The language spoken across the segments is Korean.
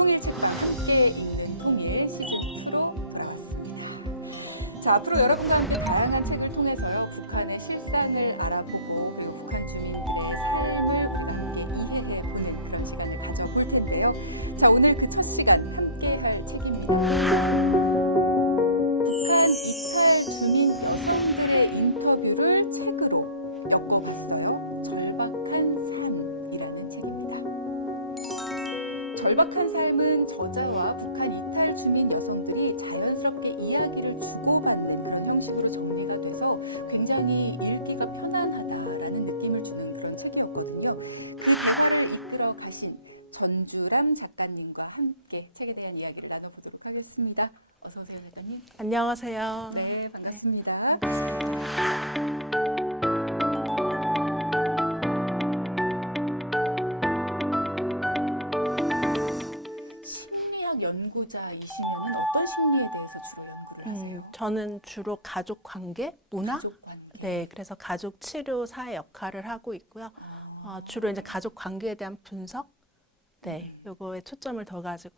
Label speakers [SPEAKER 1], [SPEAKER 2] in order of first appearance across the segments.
[SPEAKER 1] 통일 책과 함께 읽는 통일 시즌 2로 돌아왔습니다. 자, 앞으로 여러분 가운데 다양한 책을 통해서요, 북한의 실상을 알아보고 북한 주민들의 삶을 우리가 함께 이해해 보는 그런 시간을 가져볼 텐데요. 자, 오늘 그 첫 시간 함께 할 책입니다. 북한 전주람 작가님과 함께 책에 대한 이야기를 나눠보도록 하겠습니다. 어서 오세요, 작가님.
[SPEAKER 2] 안녕하세요.
[SPEAKER 1] 네, 반갑습니다.
[SPEAKER 2] 반갑습니다.
[SPEAKER 1] 심리학 연구자이시면 어떤 심리에 대해서 주로 연구를 하세요?
[SPEAKER 2] 음, 저는 주로 가족 관계, 문화,
[SPEAKER 1] 가족 관계.
[SPEAKER 2] 네, 그래서 가족 치료 사회 역할을 하고 있고요.
[SPEAKER 1] 아,
[SPEAKER 2] 어, 주로 이제 가족 관계에 대한 분석, 네, 요거에 초점을 더 가지고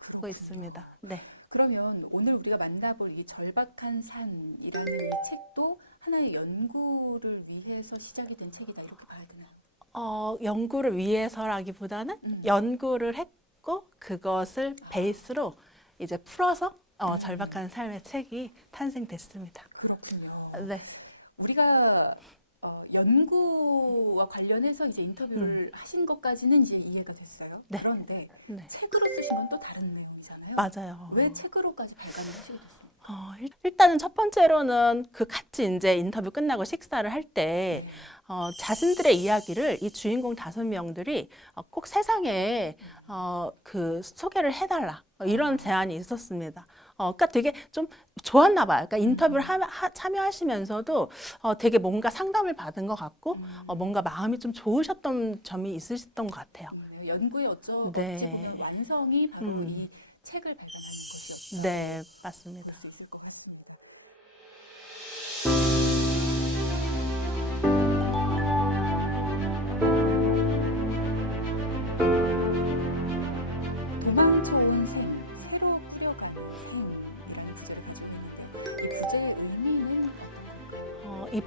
[SPEAKER 2] 하고. 있습니다. 네,
[SPEAKER 1] 그러면 오늘 우리가 만나볼 이 절박한 산이라는 이 책도 하나의 연구를 위해서 시작이 된 책이다 이렇게 봐야 되나?
[SPEAKER 2] 어, 연구를 위해서라기보다는
[SPEAKER 1] 음.
[SPEAKER 2] 연구를 했고 그것을 베이스로 이제 풀어서 어,
[SPEAKER 1] 음.
[SPEAKER 2] 절박한 삶의 책이 탄생됐습니다.
[SPEAKER 1] 그렇군요.
[SPEAKER 2] 네,
[SPEAKER 1] 우리가 어, 연구와 관련해서 이제 인터뷰를 하신 것까지는 이제 이해가 됐어요.
[SPEAKER 2] 음. 네.
[SPEAKER 1] 그런데
[SPEAKER 2] 네,
[SPEAKER 1] 책으로 쓰시면 또 다른 내용이잖아요.
[SPEAKER 2] 맞아요.
[SPEAKER 1] 왜 책으로까지 발간을 하시게 됐습니까?
[SPEAKER 2] 어, 일- 일단은 첫 번째로는 그 같이 이제 인터뷰 끝나고 식사를 할 때 어, 자신들의 이야기를 이 주인공 다섯 명들이 어, 꼭 세상에 어, 그 소개를 해달라 어, 이런 제안이 있었습니다. 어, 그러니까 되게 좀 좋았나 봐요. 그러니까 인터뷰를 하, 하- 참여하시면서도 어, 되게 뭔가 상담을 받은 것 같고
[SPEAKER 1] 음.
[SPEAKER 2] 어, 뭔가 마음이 좀 좋으셨던 점이 있으셨던 것 같아요.
[SPEAKER 1] 네, 연구의 어쩌
[SPEAKER 2] 네.
[SPEAKER 1] 완성이 바로
[SPEAKER 2] 음.
[SPEAKER 1] 이 책을 발간하는 것이었다.
[SPEAKER 2] 네, 맞습니다.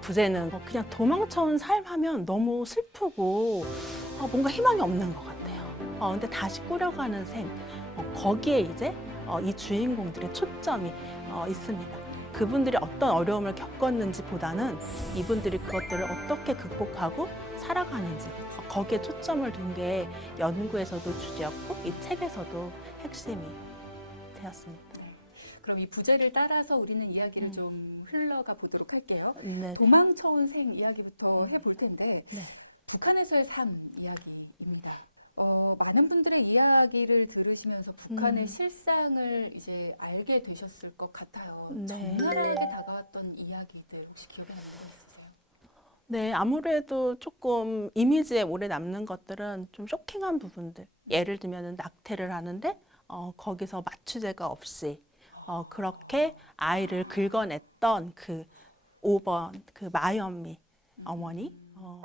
[SPEAKER 1] 부제는
[SPEAKER 2] 뭐 그냥 도망쳐온 삶 하면 너무 슬프고 어, 뭔가 희망이 없는 것 같아요. 어, 근데 다시 꾸려가는 생, 어, 거기에 이제 어, 이 주인공들의 초점이 어, 있습니다. 그분들이 어떤 어려움을 겪었는지 보다는 이분들이 그것들을 어떻게 극복하고 살아가는지 어, 거기에 초점을 둔 게 연구에서도 주제였고 이 책에서도 핵심이 되었습니다.
[SPEAKER 1] 그럼 이 부제를 따라서 우리는 이야기를
[SPEAKER 2] 음.
[SPEAKER 1] 좀 흘러가 보도록 할게요.
[SPEAKER 2] 네.
[SPEAKER 1] 도망쳐온 생 이야기부터 해볼 텐데
[SPEAKER 2] 네.
[SPEAKER 1] 북한에서의 삶 이야기입니다. 어, 많은 분들의 이야기를 들으시면서 북한의
[SPEAKER 2] 음.
[SPEAKER 1] 실상을 이제 알게 되셨을 것 같아요.
[SPEAKER 2] 네.
[SPEAKER 1] 적나라하게 다가왔던 이야기들 혹시 기억에 남는 거 있으세요?
[SPEAKER 2] 네, 아무래도 조금 이미지에 오래 남는 것들은 좀 쇼킹한 부분들. 예를 들면 낙태를 하는데 어, 거기서 마취제가 없이 어, 그렇게 아이를 긁어냈던 그 5번 그 마연미 어머니. 어,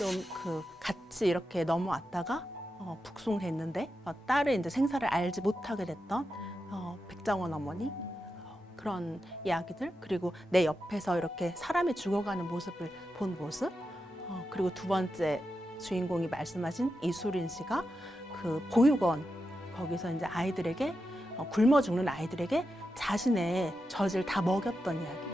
[SPEAKER 2] 좀그 같이 이렇게 넘어왔다가 어, 북송됐는데 어, 딸을 이제 생사를 알지 못하게 됐던 어, 백장원 어머니 어, 그런 이야기들 그리고 내 옆에서 이렇게 사람이 죽어가는 모습을 본 모습 어, 그리고 두 번째 주인공이 말씀하신 이수린 씨가 그 보육원 거기서 이제 아이들에게 어, 굶어 죽는 아이들에게 자신의 젖을 다 먹였던 이야기.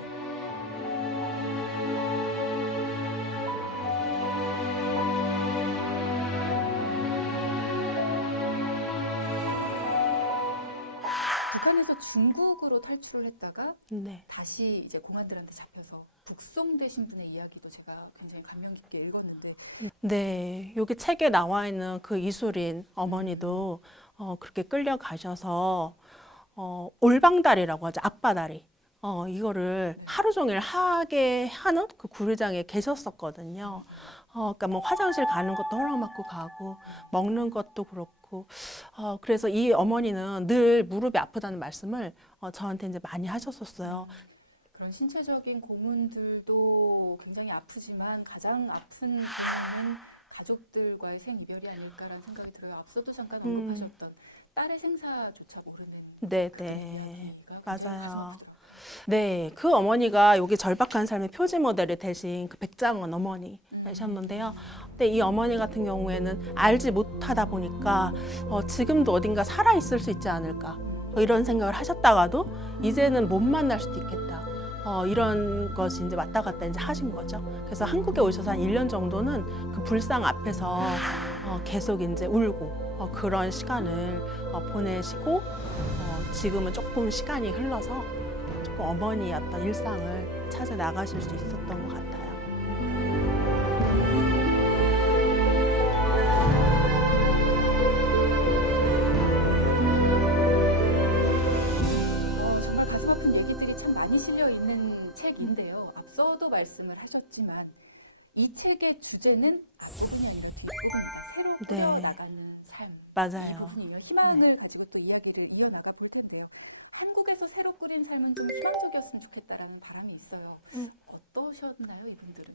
[SPEAKER 1] 탈출을 했다가
[SPEAKER 2] 네.
[SPEAKER 1] 다시 이제 공안들한테 잡혀서 북송되신 분의 이야기도 제가 굉장히 감명 깊게 읽었는데
[SPEAKER 2] 네, 여기 책에 나와 있는 그 이수린 어머니도 어, 그렇게 끌려가셔서 어, 올방다리라고 하죠. 앞바다리. 어, 이거를 하루 종일 하게 하는 그 구리장에 계셨었거든요. 어, 그러니까 뭐 화장실 가는 것도 허락받고 가고 먹는 것도 그렇고 어, 그래서 이 어머니는 늘 무릎이 아프다는 말씀을 어, 저한테 이제 많이 하셨었어요.
[SPEAKER 1] 그런 신체적인 고문들도 굉장히 아프지만 가장 아픈 고문은 가족들과의 생이별이 아닐까라는 생각이 들어요. 앞서도 잠깐
[SPEAKER 2] 음.
[SPEAKER 1] 언급하셨던 딸의 생사조차 모르는
[SPEAKER 2] 네, 네.
[SPEAKER 1] 맞아요.
[SPEAKER 2] 네, 그 어머니가 여기 절박한 삶의 표지 모델이 되신 그 백장원 어머니 셨는데요. 근데 이 어머니 같은 경우에는 알지 못하다 보니까 어, 지금도 어딘가 살아 있을 수 있지 않을까 뭐 이런 생각을 하셨다가도 이제는 못 만날 수도 있겠다. 어, 이런 것이 이제 왔다 갔다 이제 하신 거죠. 그래서 한국에 오셔서 한 1년 정도는 그 불상 앞에서 어, 계속 이제 울고 어, 그런 시간을 어, 보내시고 어, 지금은 조금 시간이 흘러서 조금 어머니의 어떤 일상을 찾아 나가실 수 있었던 것 같아요.
[SPEAKER 1] 앞서도 말씀을 하셨지만 이 책의 주제는 앞부분이 아니라 뒷부분이다. 새로
[SPEAKER 2] 네.
[SPEAKER 1] 깨어나가는 삶. 이
[SPEAKER 2] 맞아요.
[SPEAKER 1] 부분이며 희망을 가지고 또 이야기를 이어나가 볼 텐데요. 한국에서 새로 꾸린 삶은 좀 희망적이었으면 좋겠다라는 바람이 있어요.
[SPEAKER 2] 음.
[SPEAKER 1] 어떠셨나요, 이분들은?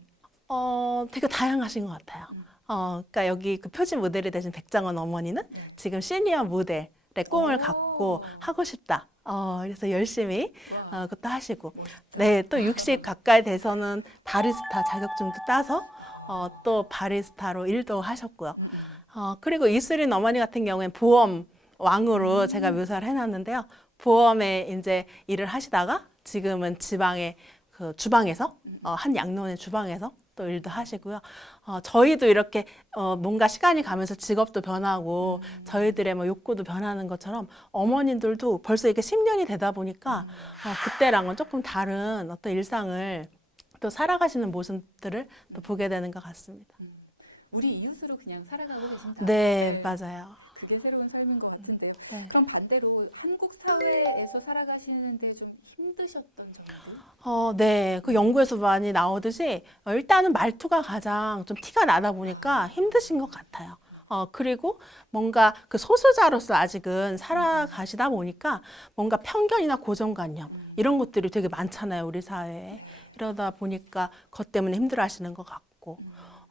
[SPEAKER 2] 어, 되게 다양하신 것 같아요. 어, 그러니까 여기 그 표지 모델이 되신 백장원 어머니는 지금 시니어 모델의 꿈을
[SPEAKER 1] 오.
[SPEAKER 2] 갖고 하고 싶다. 어, 그래서 열심히
[SPEAKER 1] 와,
[SPEAKER 2] 어, 그것도 하시고. 네, 또 60 가까이 돼서는 바리스타 자격증도 따서 어, 또 바리스타로 일도 하셨고요.
[SPEAKER 1] 음.
[SPEAKER 2] 어, 그리고 이슬인 어머니 같은 경우엔 보험 왕으로 제가 묘사를 해놨는데요. 보험에 이제 일을 하시다가 지금은 지방의 그 주방에서 어, 한 양론의 주방에서 또 일도 하시고요. 어, 저희도 이렇게 어, 뭔가 시간이 가면서 직업도 변하고 저희들의 뭐 욕구도 변하는 것처럼 어머님들도 벌써 이게 10년이 되다 보니까 어, 그때랑은 조금 다른 어떤 일상을 또 살아가시는 모습들을 또 보게 되는 것 같습니다.
[SPEAKER 1] 우리 이웃으로 그냥 살아가고 계신다.
[SPEAKER 2] 네, 맞아요.
[SPEAKER 1] 그게 새로운 삶인 것 같은데요.
[SPEAKER 2] 네.
[SPEAKER 1] 그럼 반대로 한국 사회에서 살아가시는데 좀 힘드셨던 점들?
[SPEAKER 2] 어, 네. 그 연구에서 많이 나오듯이 어, 일단은 말투가 가장 좀 티가 나다 보니까 힘드신 것 같아요. 어, 그리고 뭔가 그 소수자로서 아직은 살아가시다 보니까 뭔가 편견이나 고정관념 이런 것들이 되게 많잖아요, 우리 사회에. 이러다 보니까 그것 때문에 힘들어 하시는 것 같고.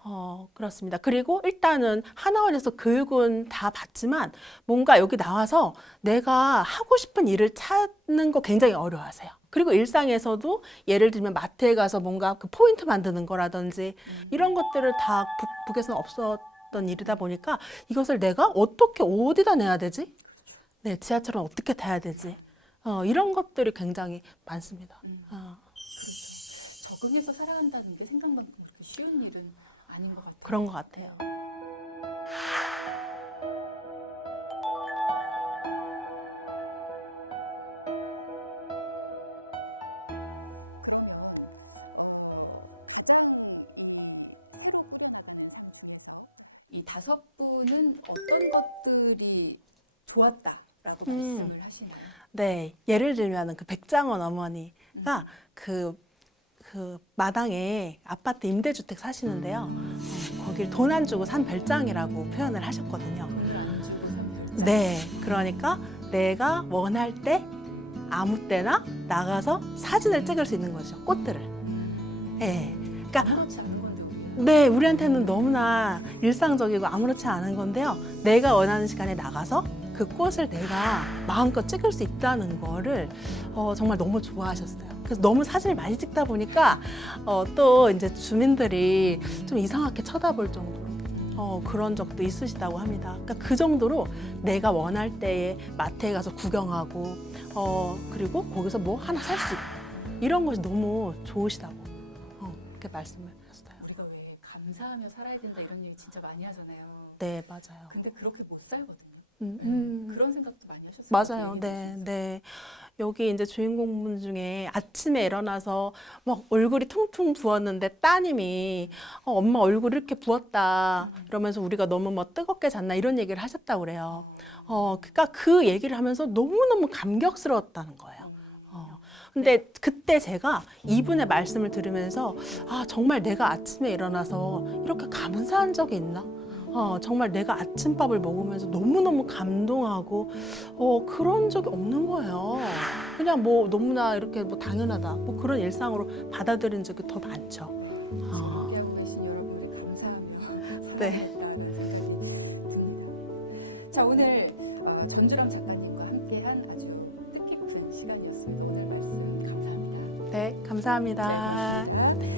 [SPEAKER 2] 어, 그렇습니다. 그리고 일단은 하나원에서 교육은 다 받지만 뭔가 여기 나와서 내가 하고 싶은 일을 찾는 거 굉장히 어려워하세요. 그리고 일상에서도 예를 들면 마트에 가서 뭔가 그 포인트 만드는 거라든지 이런 것들을 다 북, 북에서는 없었던 일이다 보니까 이것을 내가 어떻게 어디다 내야 되지? 네, 지하철은 어떻게 타야 되지? 어, 이런 것들이 굉장히 많습니다. 어,
[SPEAKER 1] 적응해서 살아간다는 게 생각만큼 그렇게 쉬운 일은 아닌 것 같아요.
[SPEAKER 2] 그런 것 같아요.
[SPEAKER 1] 이 다섯 분은 어떤 것들이 좋았다라고
[SPEAKER 2] 음.
[SPEAKER 1] 말씀을 하시나요?
[SPEAKER 2] 네, 예를 들면 그 백장원 어머니가 그, 그 마당에 아파트 임대주택 사시는데요. 어, 거길 돈 안 주고 산 별장이라고 표현을 하셨거든요. 네, 그러니까 내가 원할 때 아무 때나 나가서 사진을 찍을 수 있는 거죠. 꽃들을. 네, 그러니까. 네, 우리한테는 너무나 일상적이고 아무렇지 않은 건데요. 내가 원하는 시간에 나가서 그 꽃을 내가 마음껏 찍을 수 있다는 거를 어, 정말 너무 좋아하셨어요. 그래서 너무 사진을 많이 찍다 보니까 어, 또 이제 주민들이 좀 이상하게 쳐다볼 정도로 어, 그런 적도 있으시다고 합니다. 그러니까 그 정도로 내가 원할 때에 마트에 가서 구경하고 어, 그리고 거기서 뭐 하나 살 수 있고 이런 것이 너무 좋으시다고 어, 그렇게 말씀을 하셨어요.
[SPEAKER 1] 우리가 왜 감사하며 살아야 된다 이런 얘기 진짜 많이 하잖아요.
[SPEAKER 2] 네, 맞아요.
[SPEAKER 1] 근데 그렇게 못 살거든요.
[SPEAKER 2] 음,
[SPEAKER 1] 네,
[SPEAKER 2] 음.
[SPEAKER 1] 그런 생각도 많이 하셨어요.
[SPEAKER 2] 맞아요. 네. 네. 여기 이제 주인공 분 중에 아침에 일어나서 막 얼굴이 퉁퉁 부었는데 따님이 어, 엄마 얼굴 이렇게 부었다. 이러면서 우리가 너무 뭐 뜨겁게 잤나 이런 얘기를 하셨다고 그래요. 어, 그러니까 그 얘기를 하면서 너무너무 감격스러웠다는 거예요. 어. 근데 그때 제가 이분의 말씀을 들으면서 아, 정말 내가 아침에 일어나서 이렇게 감사한 적이 있나? 어, 정말 내가 아침밥을 먹으면서 너무너무 감동하고 어, 그런 적이 없는 거예요. 그냥 뭐 너무나 이렇게 뭐 당연하다. 뭐 그런 일상으로 받아들인 적이 더 많죠. 어,
[SPEAKER 1] 함께하고 계신 여러분들이 감사하며
[SPEAKER 2] 네.
[SPEAKER 1] 자 오늘 어, 전주람 작가님과 함께한 아주 뜻깊은 시간이었습니다. 오늘 말씀 감사합니다.
[SPEAKER 2] 네, 감사합니다.
[SPEAKER 1] 감사합니다.